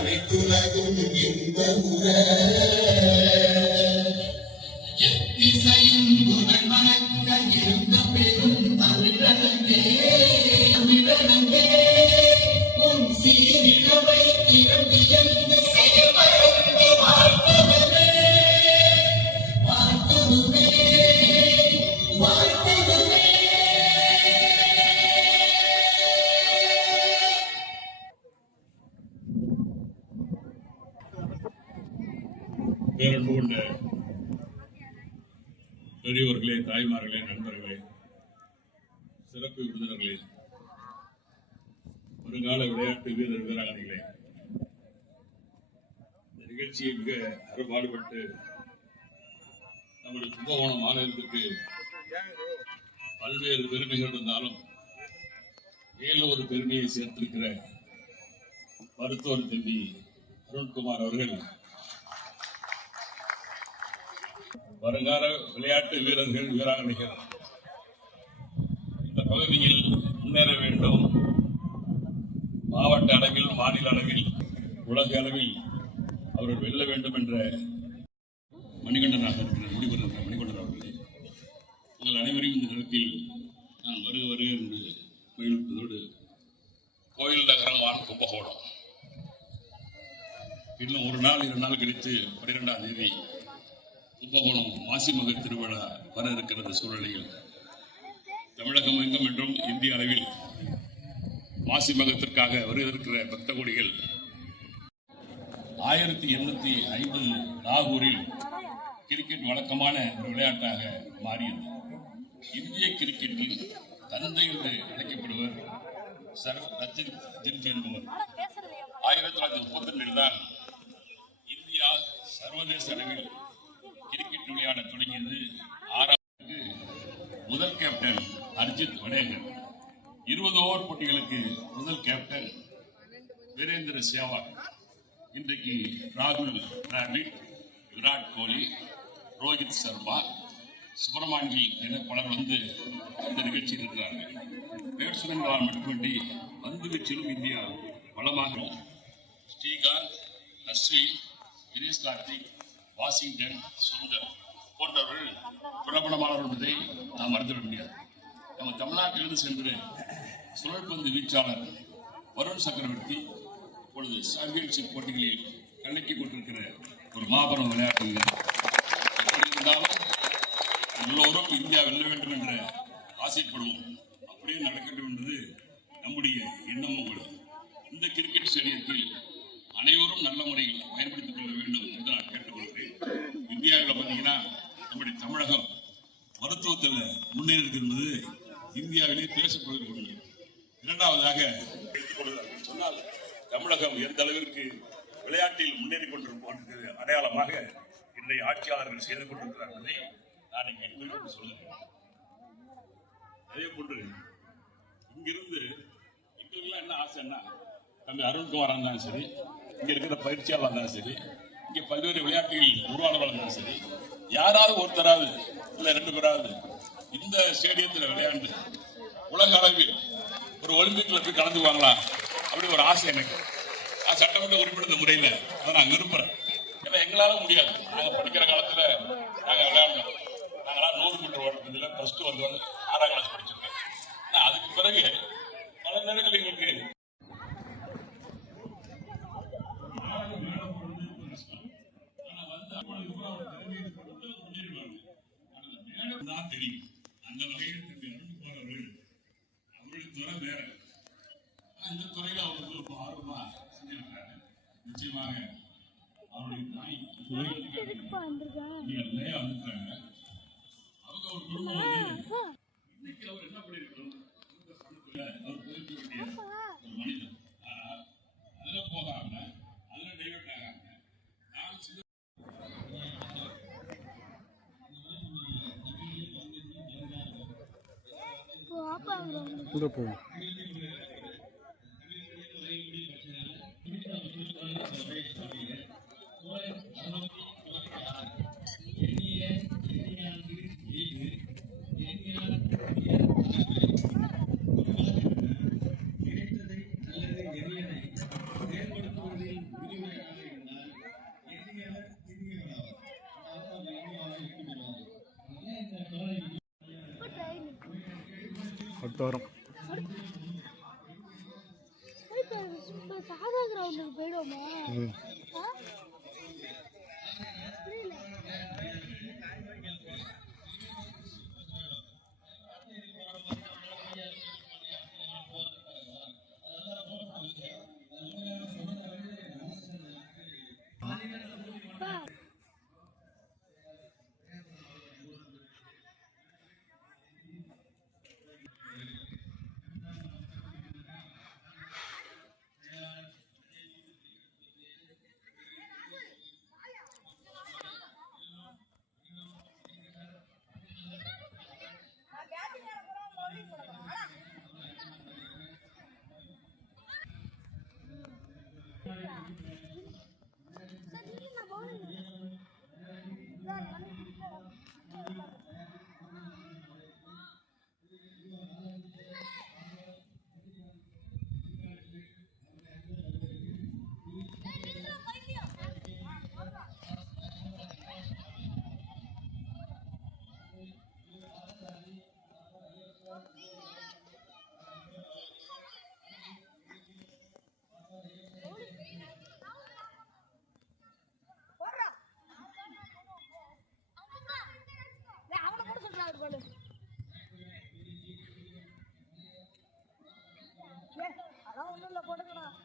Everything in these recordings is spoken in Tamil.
அனைத்துலகும் இந்த முறை இருந்த பெரும் தமிழனே தமிழனே உன் சீரிழவை திரண்டு எந்த செயல்படுத்த வாழ்த்தவரே வாழ்த்ததுமே வாழ்த்ததுமே. பேரன்பு கொண்ட பெரியவர்களே, தாய்மார்களே, நண்பர்களே, சிறப்பு விருந்தினர்களே, வருங்கால விளையாட்டு வீரர் வீராங்கனைகளே, இந்த நிகழ்ச்சியை மிக அறுபாடுபட்டு நம்முடைய கும்பகோணம் மாநிலத்துக்கு பல்வேறு பெருமைகள் இருந்தாலும் மேலும் ஒரு பெருமையை சேர்த்திருக்கிற மருத்துவர் தம்பி அருண்குமார் அவர்கள் வருங்கால விளையாட்டு வீரர்கள் வீராங்கனைகள் இந்த பகுதியில் முன்னேற வேண்டும், மாவட்ட அளவில், மாநில அளவில், உலக அளவில் அவர்கள் வெல்ல வேண்டும் என்ற மணிகண்டனாக இருக்கிற முடிவு மணிகண்டன் அவர்களே, உங்கள் அனைவரையும் இந்த நேரத்தில் நான் வருக என்று மகிழ்ப்பதோடு கோயில் நகரமான கும்பகோணம் இன்னும் ஒரு நாள் 2 நாள் கழித்து 12ஆம் தேதி கும்பகோணம் மாசிமக திருவிழா வர இருக்கிற சூழ்நிலையில் தமிழகம் எங்கும் என்றும் இந்திய அளவில் மாசிமகத்திற்காக வருகிற பக்த கோடிகள் 1805 லாகூரில் கிரிக்கெட் வழக்கமான ஒரு விளையாட்டாக மாறியது. இந்திய கிரிக்கெட்டின் தந்தை என்று அழைக்கப்படுவர் சர் ரஞ்சித் என்பவர் 1932 தான் இந்தியா சர்வதேச அளவில் கிரிக்கெட் விளையாட தொடங்கியது. 6வது முதல் கேப்டன் அர்ஜித் வடேகர், 20 ஓவர் போட்டிகளுக்கு முதல் கேப்டன் வீரேந்திர சேவாக், இன்றைக்கு ராகுல் டிராவிட், விராட் கோலி, ரோஹித் சர்மா, சுப்பிரமணியன் என பலர் வந்து இந்த நிகழ்ச்சியில் இருக்கிறார்கள். பேட்ஸ்மேன்களால் மட்டுமின்றி பந்து வீச்சிலும் இந்தியா பலமாக ஸ்ரீகாந்த், அஸ்வின், தினேஷ் கார்த்திக், வாஷிங்டன் சுந்தர் போன்றவர்கள் பிரபலமானவர்கள் என்பதை நாம் மறந்துவிட முடியாது. நம்ம தமிழ்நாட்டிலிருந்து சென்று சுழற்பந்து வீச்சாளர் வருண் சக்கரவர்த்தி இப்பொழுது சாம்பியன்ஷிப் போட்டிகளில் கலக்கிக் கொண்டிருக்கிற ஒரு மாபெரும் விளையாட்டு வீரர். எப்படி இருந்தாலும் எல்லோரும் இந்தியா வெல்ல வேண்டும் என்ற ஆசைப்படுவோம், அப்படியே நடக்கட்டும் என்பது நம்முடைய எண்ணமும் கூட. இந்த கிரிக்கெட் ஸ்டேடியத்தில் அனைவரும் நல்ல முறையில் பயன்படுத்திக் கொள்ள வேண்டும் என்று நான் கேட்டுக்கொள்கிறேன். இந்தியாவில் பார்த்தீங்கன்னா நம்முடைய தமிழகம் மருத்துவத்தில் முன்னேறி என்பது இந்தியாவிலே பேசப்படுகிற ஒன்று. இரண்டாவதாக சொன்னால் தமிழகம் எந்த அளவிற்கு விளையாட்டில் முன்னேறி கொண்டிருப்பது அடையாளமாக இன்றைய ஆட்சியாளர்கள் செய்து கொண்டிருக்கிறார் என்பதை நான் இங்கே குறிப்பிட்டு சொல்லுகிறேன். அதே போன்று இங்கிருந்து எங்களுக்கெல்லாம் என்ன ஆசைன்னா, தம்பி அருண்குமார் இருந்தாலும் சரி, இங்க இருக்கிற பயிற்சியாளர் இருந்தாலும் சரி, இங்க பல்வேறு விளையாட்டுகள் உருவானவர்கள் இருந்தாலும் சரி, யாராவது ஒருத்தராவது இல்ல 2 பேராவது இந்த ஸ்டேடியத்தில் விளையாண்டு உலக அளவில் ஒரு ஒலிம்பிக்ல போய் கலந்துக்குவாங்களா அப்படி ஒரு ஆசை எனக்கு. நான் சட்டமன்ற உறுப்பினர் முறையில் அதை நான் விரும்புறேன். ஏன்னா எங்களால முடியாது. நாங்கள் படிக்கிற காலத்துல நாங்கள் விளையாடணும். நாங்களாம் 100 மீட்டர் ஓட்டத்தில் +2 வந்து 6ஆம் கிளாஸ் படிச்சிருக்கேன். அதுக்கு பிறகு பல நேரங்கள் எங்களுக்கு தெரியும். அந்த வகையில் அவர்களுடைய துறை வேற. இந்த துறையில் அவர்களுக்கு ரொம்ப ஆர்வமா செஞ்சிருக்கிறாங்க. நிச்சயமாக அவருடைய தாய் வந்துட்டாங்க. அவங்க ஒரு குடும்பம் வந்து இன்னைக்கு அவர் என்ன பண்ணிருக்கணும், அவர் போயிட்டு வேண்டிய ஒரு மனிதன். அதுல போகாம அதுல டைவர்ட் ஆகாம போவோம். எண்ணிய எண்ணியாங்கு ஈடு எண்ணியார் கிடைத்ததை அல்லது எரியனை செயல்படுத்துவதில் விதிமுறையாக இருந்தால் எண்ணியவர் திண்ணியவராவார். அதாவது அவர் எண்ணியாக இருக்கிறார். இந்த தோலை வரும் சாதா கிரவுண்டுக்கு போயிடுவோமா? அதான் ஒண்ணும் இல்ல போட்டுக்கலாம்.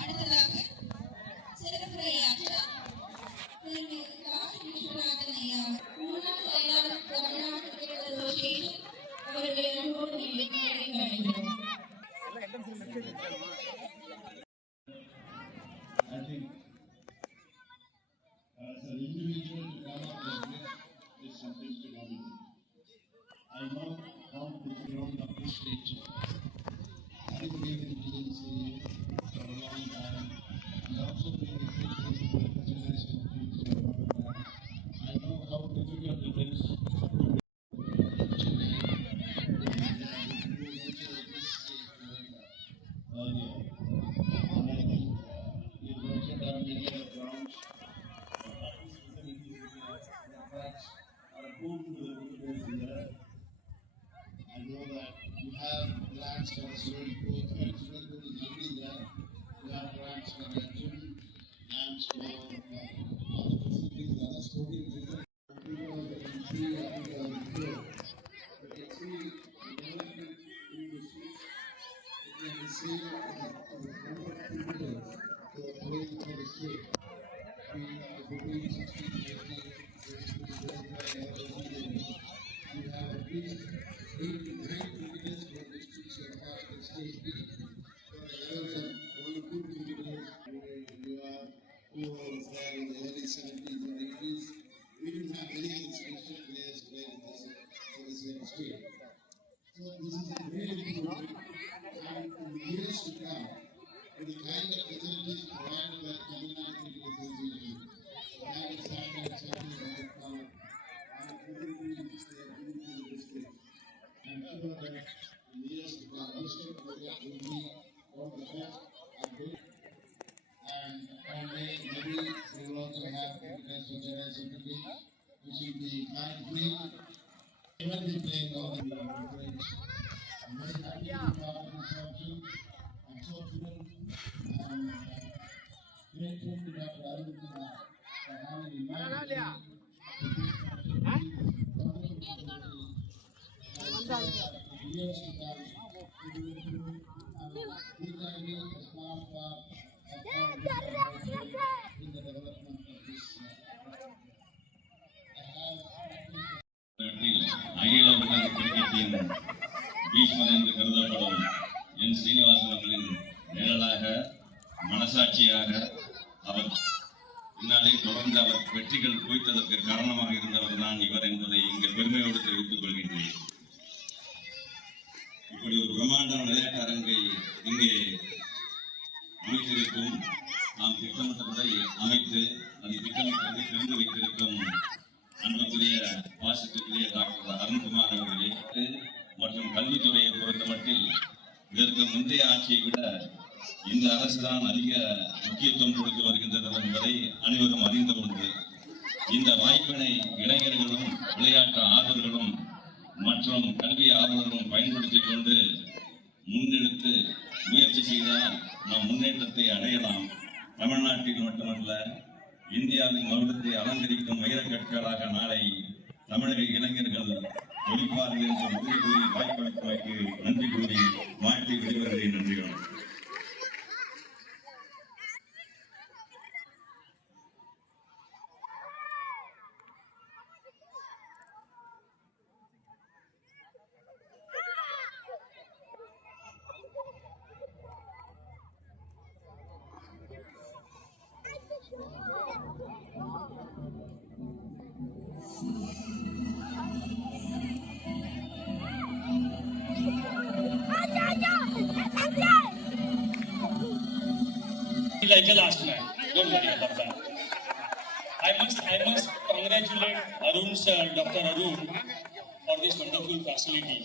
அடுத்ததாக சிறப்புரையாற்ற திரு விஸ்வநாதன் ஐயா முன்னாள் செயலாளர் தமிழ்நாடு கிரிக்கெட் அசோசியேஷன் அவர்களை அன்போடு அழைக்கிறோம். I think as an individual to come up like this is something phenomenal. I know how to ground appreciate you. I believe in presidency for a long time and also being a great generation of people for a long time. I know how difficult it is to earlier. And I think you've also done many other grounds. Facts are proved to the evidence here. have plans for a swimming pool. Swimming pool is already there. We have plans for a gym, plans for other facilities, other sporting facilities. People are getting free, people are getting here. But you see, development in the streets, you can see the number of people who are playing for the street. Between 16 to 18, we have at least 8 to 9 cricketers from districts of past the state league. So the levels of only 2 cricketers who are in the early 70s or 80s. We didn't have any other special players playing for the same state. So this is a great improvement, and in the years to come, with the kind of facilities provided by the Tamil Nadu Cricket Association, the kind of standards setting by the club, and everything which they are giving to the district, I'm sure that in the years to come, district cricket will be one of the best and good. And one day, maybe we will also have cricketers for Chennai Super League, which will be fine-free. They will be playing all the games. I'm very happy to be part of this option. I'm so thrilled and grateful to Dr. Arun for having invited me to this wonderful facility. I'm sure that in the years to come, we will improve and we can be a small part of how we can participate in the development of this. அகில உலக கிரிக்கெட்டின் பீஷ்மர் என்று கருதப்படும் என் சீனிவாசன் அவர்களின் நிழலாக மனசாட்சியாக அவர் பின்னாலே தொடர்ந்து அவர் வெற்றிகள் குவித்ததற்கு காரணமாக இருந்தவர் தான் இவர் என்பதை இங்கே பெருமையோடு தெரிவித்துக் கொள்கின்றேன். இப்படி ஒரு பிரம்மாண்ட விளையாட்டு அரங்கை இங்கே அமைத்திருக்கும் நாம் திட்டமிட்டபடி அமைத்து அதை திட்டமிட்டதை திறந்து வைத்திருக்கும் அன்புக்குரிய பாசத்துக்குரிய டாக்டர் அருண்குமார் அவர்களே மற்றும் கல்வித்துறையை பொறுத்தமட்டில் இதற்கு முந்தைய ஆட்சியை விட இந்த அரசுதான் அதிக முக்கியத்துவம் கொடுத்து வருகின்றது என்பதை அனைவரும் அறிந்த ஒன்று. இந்த வாய்ப்பினை இளைஞர்களும் விளையாட்டு ஆர்வலர்களும் மற்றும் கல்வி ஆர்வலர்களும் பயன்படுத்திக் கொண்டு முன்னெடுத்து முயற்சி செய்தால் நாம் முன்னேற்றத்தை அடையலாம். தமிழ்நாட்டில் மட்டுமல்ல, இந்தியாவின் மகுடத்தை அலங்கரிக்கும் வைரக்கற்களாக நாளை தமிழக இளைஞர்கள் ஒளிப்பார்கள் என்று உறுதி கூறி வாய்ப்பளித்தமைக்கு நன்றி கூறி வாழ்த்தி விடுவதை நன்றிகள். Like the last man, don't worry about that. I must congratulate Arun sir, Dr. Arun, for this wonderful facility.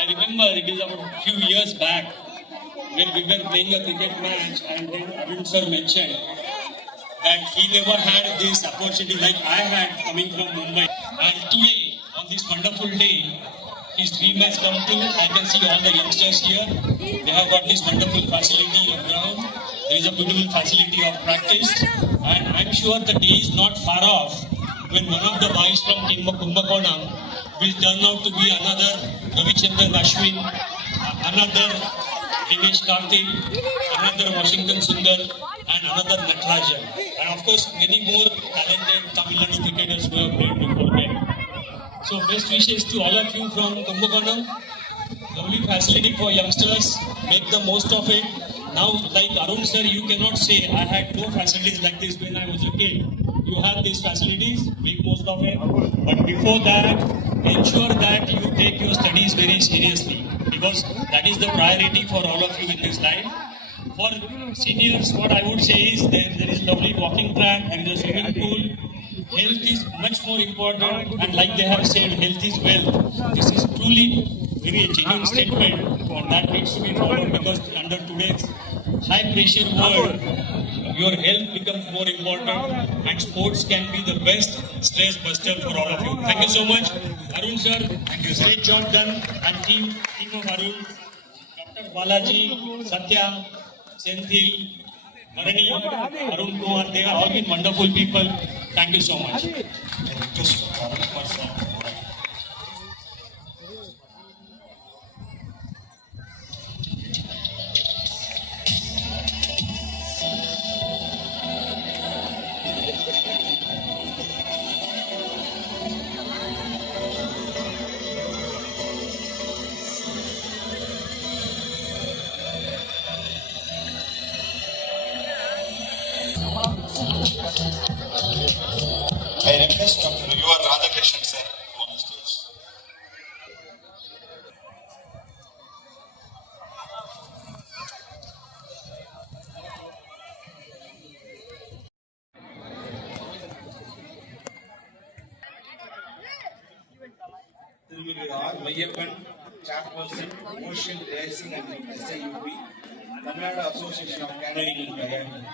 I remember it is about a few years back when we were playing a cricket match, and then Arun sir mentioned that he never had this opportunity like I had coming from Mumbai. And today, on this wonderful day, his dream has come true. I can see all the youngsters here. They have got this wonderful facility of ground. There is a beautiful facility of practice. And I'm sure the day is not far off when one of the boys from Kumbakonam will turn out to be another Ravichandran Ashwin, another Dinesh Karthik, another Washington Sundar, and another Natarajan. And of course, many more talented Tamil Nadu cricketers who have played before them. So best wishes to all of you from Kumbakonam. Lovely facility for youngsters. Make the most of it. Now, like Arun sir, you cannot say I had no facilities like this when I was a kid. You have these facilities. Make most of it. But before that, ensure that you take your studies very seriously, because that is the priority for all of you in this life. For seniors, what I would say is there is lovely walking track, there is a swimming pool. Health is much more important, and like they have said, health is wealth. This is truly very genuine statement, and that needs to be followed, because under today's high pressure world, your health becomes more important, and sports can be the best stress buster for all of you. Thank you so much, Arun sir. Thank you, sir. Great job done, and team of Arun, Dr. Balaji, Satya, Senthil, Marani, Arun Kumar. They have all been wonderful people. Thank you so much. I request Dr. U.R. Radhakrishnan sir to on the stage. Thirumudi R. Mayappan, Chairperson, Ocean Racing and SIUP, Tamil Nadu Association of Canoeing and Kayaking.